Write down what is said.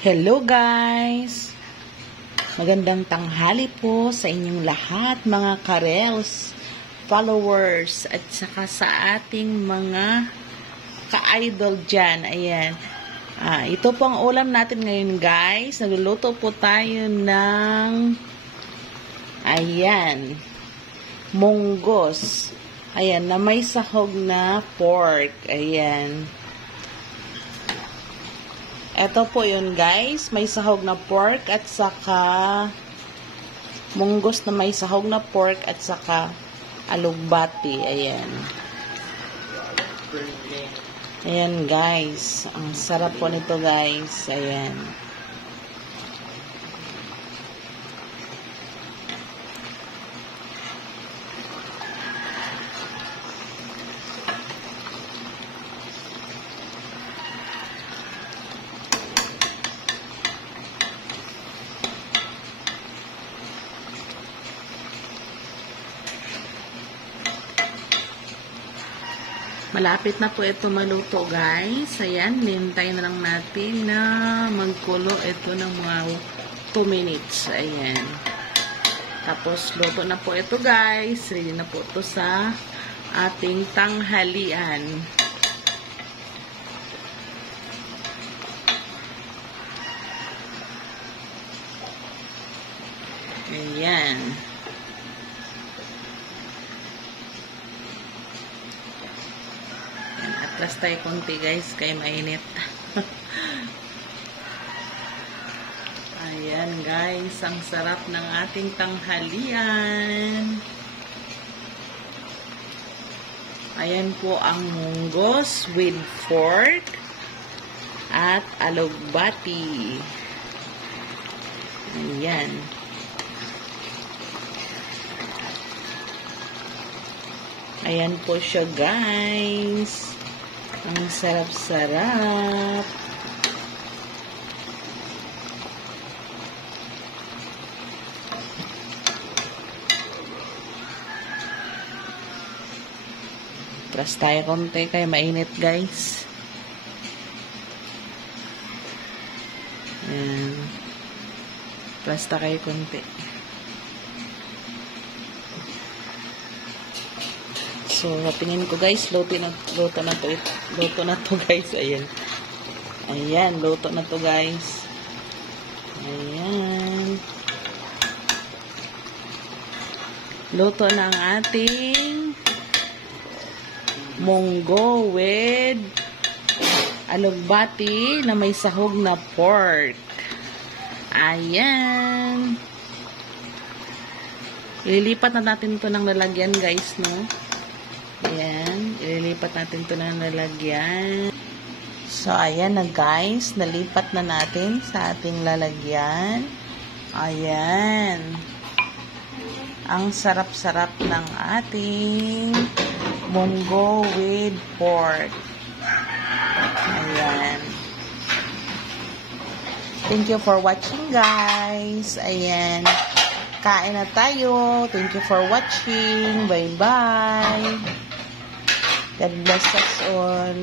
Hello guys! Magandang tanghali po sa inyong lahat mga Karels, followers at saka sa ating mga ka-idol dyan. Ayan. Ito po ang ulam natin ngayon guys. Nagluluto po tayo ng munggos. Ayan, na may sahog na pork. Ayan. Ito po yun guys, may sahog na pork at saka munggos na may sahog na pork at saka alugbati. Ayan. Ayan guys, ang sarap po nito guys. Ayan. Malapit na po ito maluto guys. Ayan, nintay na lang natin na magkulo ito ng mga 2 minutes. Ayan. Tapos luto na po ito guys. Ready na po ito sa ating tanghalian. Ayan. Atlas tayo konti guys, kaya mainit. Ayan guys, ang sarap ng ating tanghalian. Ayan po ang munggos with pork at alugbati. Ayan. Ayan po siya guys. Ang sarap-sarap. Plus tayo konti kaya mainit guys. Ayan. Plus tayo konti. So, tingin ko guys, luto na to guys. Ayan. Ayan, luto na to guys. Ayan. Luto na ang ating munggo with alugbati na may sahog na pork. Ayan. Ililipat na natin to ng lalagyan guys, no? Ayan, ililipat natin ito na lalagyan. So, ayan na guys, nalipat na natin sa ating lalagyan. Ayan. Ang sarap-sarap ng ating munggo with pork. Ayan. Thank you for watching guys. Ayan. Kain na tayo. Thank you for watching. Bye-bye. God bless us all.